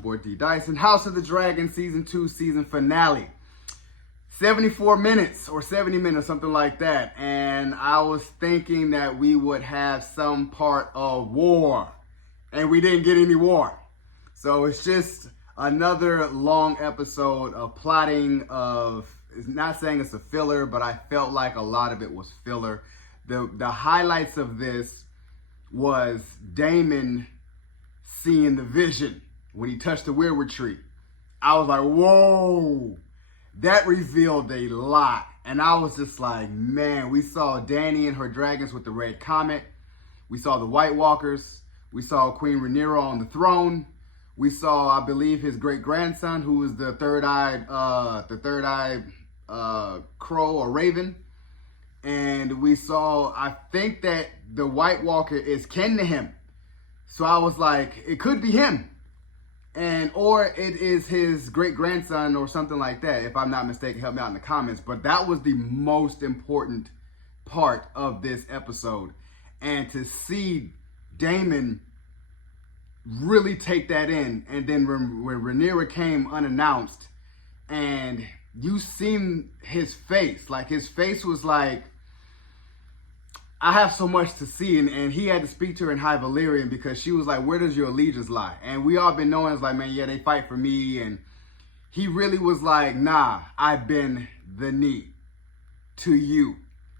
your boy D Dyson. House of the Dragon Season 2 season finale. 74 minutes or 70 minutes, something like that. And I was thinking that we would have some part of war. And we didn't get any war. So it's just another long episode of plotting of, not saying it's a filler, but I felt like a lot of it was filler. The highlights of this was Daemon seeing the vision when he touched the weirwood tree. I was like, whoa, that revealed a lot. And I was just like, man, we saw Dany and her dragons with the red comet. We saw the White Walkers. We saw Queen Rhaenyra on the throne. We saw, I believe, his great grandson, who was the third-eyed crow or raven. And we saw, I think that the White Walker is kin to him. So I was like, it could be him. Or it is his great grandson or something like that. If I'm not mistaken, help me out in the comments. But that was the most important part of this episode. And to see Daemon really take that in. And then when Rhaenyra came unannounced and you seen his face, like his face was like, I have so much to see, and he had to speak to her in High Valyrian because she was like, where does your allegiance lie? And we all been knowing, it's like, man, yeah, they fight for me. And he really was like, nah, I've been the knee to you.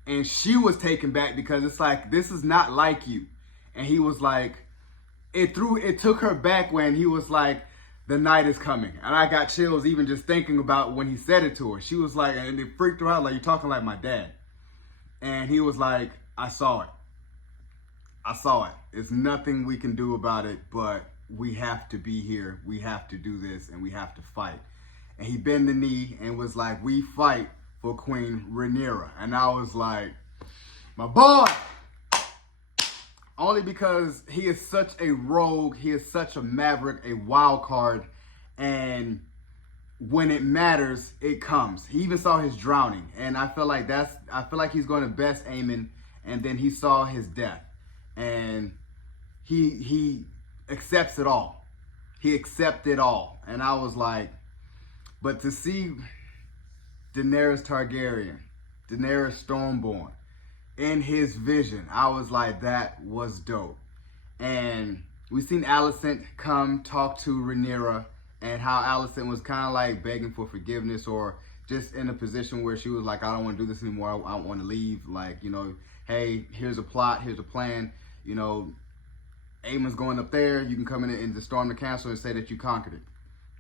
And she was taken back because it's like, this is not like you. And he was like, it took her back when he was like, the night is coming. And I got chills even just thinking about when he said it to her. She was like, and it freaked her out, like, you're talking like my dad. And he was like, I saw it. I saw it. There's nothing we can do about it, but we have to be here. We have to do this, and we have to fight. And he bent the knee and was like, we fight for Queen Rhaenyra. And I was like, my boy! Only because he is such a rogue, he is such a maverick, a wild card, and when it matters, it comes. He even saw his drowning, and I feel like he's going to best Aemon, and then he saw his death, and he accepts it all. He accepted all, and I was like, but to see Daenerys Targaryen, Daenerys Stormborn, in his vision, I was like, that was dope. And we seen Alicent come talk to Rhaenyra, and how Alicent was kind of like begging for forgiveness, or just in a position where she was like, I don't want to do this anymore. I want to leave. Like, you know, hey, here's a plot, here's a plan. You know, Aemon's going up there. You can come in and storm the castle and say that you conquered it.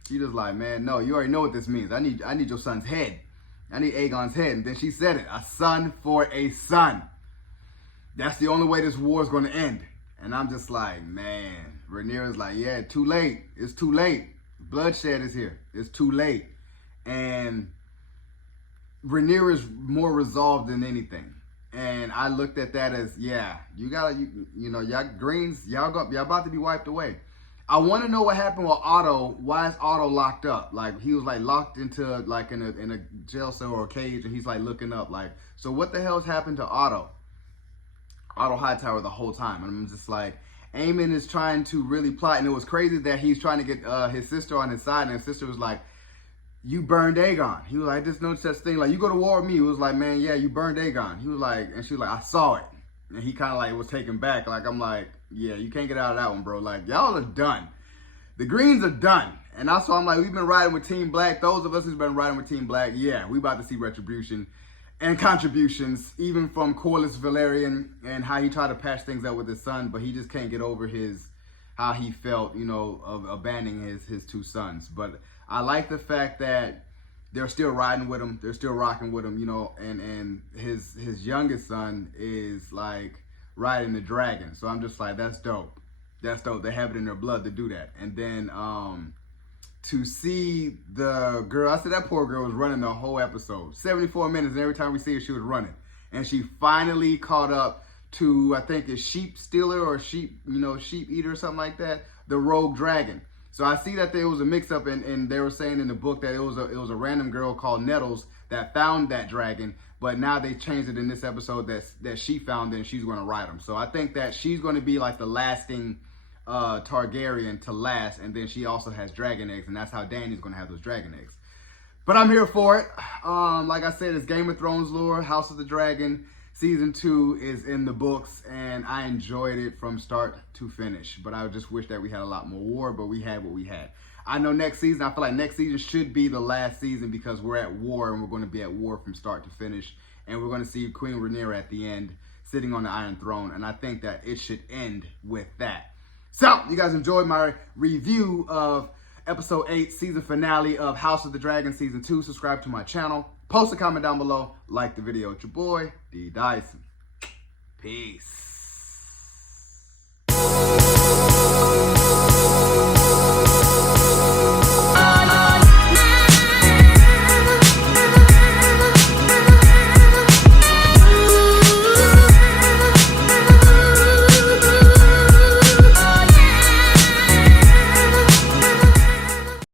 She just like, man, no, you already know what this means. I need your son's head. I need Aegon's head. And then she said it, a son for a son. That's the only way this war is going to end. And I'm just like, man, Rhaenyra's like, yeah, too late. It's too late. Bloodshed is here. It's too late. And Rhaenyra is more resolved than anything. And I looked at that as, yeah, you know, y'all greens, y'all about to be wiped away. I want to know what happened with Otto. Why is Otto locked up? Like, he was like locked into like in a jail cell or a cage, and he's like looking up. Like, so what the hell's happened to Otto? Otto Hightower the whole time. And I'm just like, Aemon is trying to really plot. And it was crazy that he's trying to get his sister on his side. And his sister was like, you burned Aegon. He was like, there's no such thing. Like, you go to war with me. He was like, man, yeah, you burned Aegon. He was like, and she was like, I saw it. And he kind of like was taken back. Like, I'm like, yeah, you can't get out of that one, bro. Like, y'all are done. The Greens are done. And also, I'm like, we've been riding with Team Black. Those of us who's been riding with Team Black, yeah, we about to see retribution and contributions, even from Corlys Velaryon, and how he tried to patch things up with his son, but he just can't get over how he felt, you know, of abandoning his two sons. But I like the fact that they're still riding with him, they're still rocking with him, you know, and his youngest son is like riding the dragon. So I'm just like, that's dope. That's dope. They have it in their blood to do that. And then to see the girl, I said that poor girl was running the whole episode. 74 minutes, and every time we see her, she was running. And she finally caught up to, I think it's sheep stealer or sheep eater or something like that, the rogue dragon. So I see that there was a mix-up, and they were saying in the book that it was a random girl called Nettles that found that dragon, but now they changed it in this episode that she found it and she's going to ride him. So I think that she's going to be like the lasting Targaryen to last, and then she also has dragon eggs, and that's how Dany's gonna have those dragon eggs. But I'm here for it. Like I said, it's Game of Thrones lore. House of the Dragon season 2 is in the books, and I enjoyed it from start to finish. But I just wish that we had a lot more war, but we had what we had. I know next season, I feel like next season should be the last season because we're at war, and we're going to be at war from start to finish. And we're going to see Queen Rhaenyra at the end sitting on the Iron Throne, and I think that it should end with that. So, you guys enjoyed my review of Episode 8, season finale of House of the Dragon Season 2. Subscribe to my channel. Post a comment down below. Like the video. It's your boy, D. Dyson. Peace.